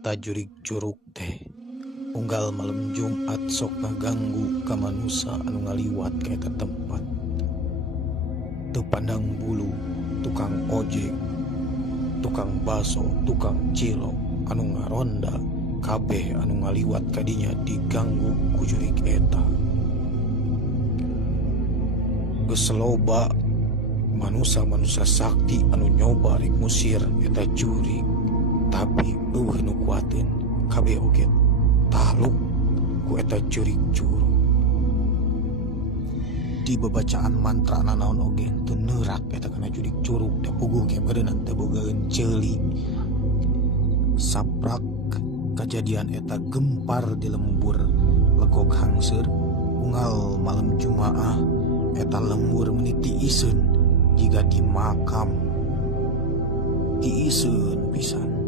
eta jurig curug teh unggal malam Jumat sok ngaganggu ka manusia anu ngaliwat ka eta tempat. Teu pandang bulu, tukang ojek, tukang baso, tukang cilok anu ngaronda, kabeh anu ngaliwat kadinya diganggu ku jurig eta. Geus loba manusia-manusia sakti anu nyoba rek musir eta jurig, tapi eueuh nu kuatin kabeh oge taluk ku eta jurig curug. Di babacaan mantra naon oge teu neurak eta kana jurig curug da puguh ge beunang teu bogaeun ceuli. Saprak kejadian eta gempar di lembur legok hangseur unggal malam Jumaah eta lembur meniti iseun jiga di makam. Di iseun pisan.